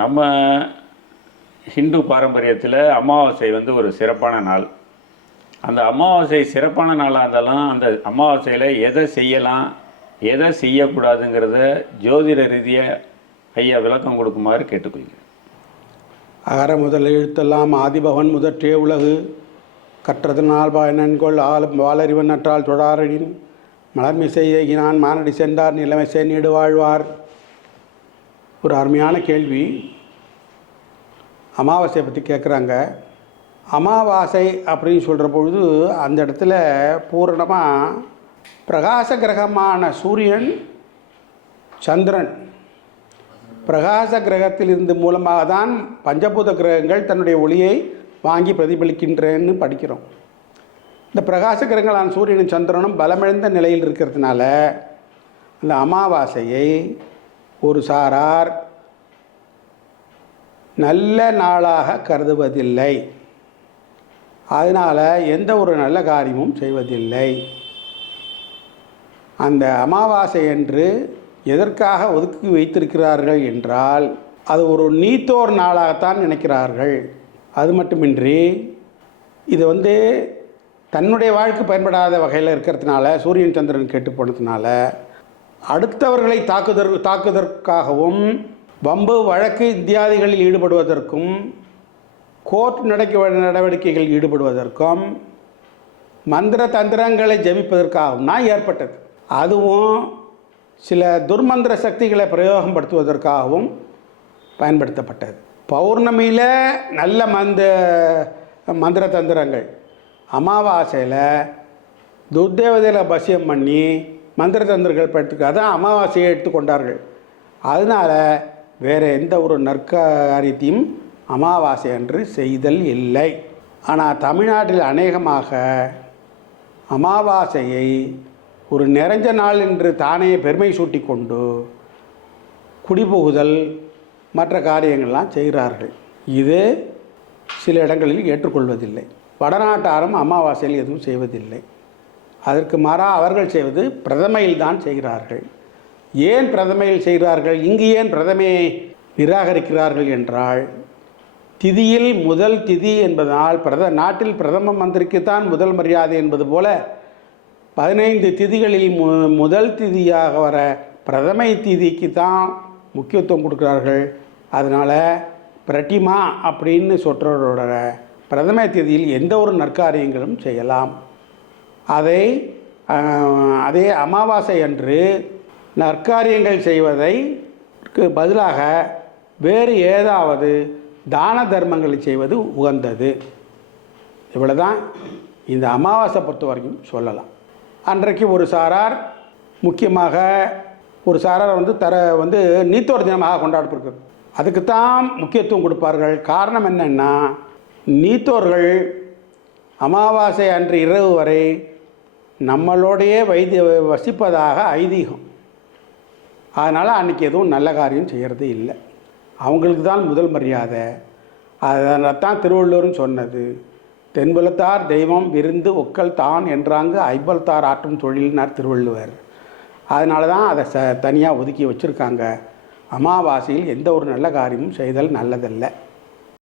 நம்ம ஹிந்து பாரம்பரியத்தில் அமாவாசை ஒரு சிறப்பான நாள். அந்த அமாவாசை சிறப்பான நாளாக இருந்தாலும் அந்த அமாவாசையில் எதை செய்யலாம் எதை செய்யக்கூடாதுங்கிறத ஜோதிட ரீதியாக ஐயா விளக்கம் கொடுக்குமாறு கேட்டுக்கொள்கிறேன். அகர முதல் எழுத்தெல்லாம் ஆதிபகவன் முதற்றே உலகு கற்றதனால் பயனன்கொள் வாளறிவன் நற்றால் தொடாரடின் மலர்மிசை ஏகினான் மானடி சென்றார் நிலைமைசை நீடு வாழ்வார். ஒரு அருமையான கேள்வி. அமாவாசையை பற்றி கேட்குறாங்க. அமாவாசை அப்படின்னு சொல்கிற பொழுது அந்த இடத்துல பூரணமாக பிரகாச கிரகமான சூரியன் சந்திரன் பிரகாச கிரகத்திலிருந்து மூலமாக தான் பஞ்சபூத கிரகங்கள் தன்னுடைய ஒளியை வாங்கி பிரதிபலிக்கின்றன்னு படிக்கிறோம். இந்த பிரகாச கிரகங்களான சூரியனும் சந்திரனும் பலமிழந்த நிலையில் இருக்கிறதுனால அந்த அமாவாசையை ஒரு சாரார் நல்ல நாளாக கருதுவதில்லை. அதனால் எந்த ஒரு நல்ல காரியமும் செய்வதில்லை. அந்த அமாவாசை என்று எதற்காக ஒதுக்கி வைத்திருக்கிறார்கள் என்றால் அது ஒரு நீத்தோர் நாளாகத்தான் நினைக்கிறார்கள். அது மட்டுமின்றி இது தன்னுடைய வாழ்க்கை பயன்படாத வகையில் இருக்கிறதுனால சூரியன் சந்திரன் கெட்டு போனதுனால அடுத்தவர்களை தாக்குதற்காகவும் வம்பு வழக்கு இத்தியாதிகளில் ஈடுபடுவதற்கும் கோர்ட் நடவடிக்கைகளில் ஈடுபடுவதற்கும் மந்திர தந்திரங்களை ஜபிப்பதற்காகவும் தான் ஏற்பட்டது. அதுவும் சில துர்மந்திர சக்திகளை பிரயோகப்படுத்துவதற்காகவும் பயன்படுத்தப்பட்டது. பௌர்ணமியில் நல்ல மந்திர தந்திரங்கள், அமாவாசையில் துர்தேவதையில் பசியம் பண்ணி மந்திர தந்திரங்கள் படுத்துக்காக தான் அமாவாசையை எடுத்துக்கொண்டார்கள். அதனால் வேறு எந்த ஒரு நற்காரியத்தையும் அமாவாசை அன்று செய்தல் இல்லை. ஆனால் தமிழ்நாட்டில் அநேகமாக அமாவாசையை ஒரு நிறைஞ்ச நாள் என்று தானே பெருமை சூட்டி கொண்டு குடிபுகுதல் மற்ற காரியங்கள்லாம் செய்கிறார்கள். இது சில இடங்களில் ஏற்றுக்கொள்வதில்லை. வடநாட்டாரும் அமாவாசையில் எதுவும் செய்வதில்லை. அதற்கு மாறாக அவர்கள் செய்வது பிரதமையில் தான் செய்கிறார்கள். ஏன் பிரதமையில் செய்கிறார்கள்? இங்கு ஏன் பிரதமையை நிராகரிக்கிறார்கள் என்றால் திதியில் முதல் திதி என்பதனால் நாட்டில் பிரதம மந்திரிக்குத்தான் முதல் மரியாதை என்பது போல 15 திதிகளில் முதல் திதியாக வர பிரதமை திதிக்கு தான் முக்கியத்துவம் கொடுக்கிறார்கள். அதனால் பிரட்டிமா அப்படின்னு சொல்கிறவரோட பிரதம திதியில் எந்த ஒரு நற்காரியங்களும் செய்யலாம். அதே அமாவாசை அன்று நற்காரியங்கள் செய்வதற்கு பதிலாக வேறு ஏதாவது தான தர்மங்களை செய்வது உகந்தது. இவ்வளோதான் இந்த அமாவாசை பொறுத்த வரைக்கும் சொல்லலாம். அன்றைக்கு ஒரு சாரார் முக்கியமாக ஒரு சாரார் நீத்தோர் தினமாக கொண்டாடப்படுகிறது. அதுக்குத்தான் முக்கியத்துவம் கொடுப்பார்கள். காரணம் என்னென்னா நீத்தோர்கள் அமாவாசை அன்று இரவு வரை நம்மளோடையே வசிப்பதாக ஐதீகம். அதனால் அன்றைக்கி எதுவும் நல்ல காரியம் செய்கிறது இல்லை. அவங்களுக்கு தான் முதல் மரியாதை. அதனால் தான் திருவள்ளுவரும் சொன்னது, தென்புலத்தார் தெய்வம் விருந்து ஒக்கல் தான் என்றாங்க ஐம்பலத்தார் ஆற்றும் தொழில்னார் திருவள்ளுவர். அதனால தான் அதை தனியாக ஒதுக்கி வச்சுருக்காங்க. அமாவாசையில் எந்த ஒரு நல்ல காரியமும் செய்தல் நல்லதல்ல.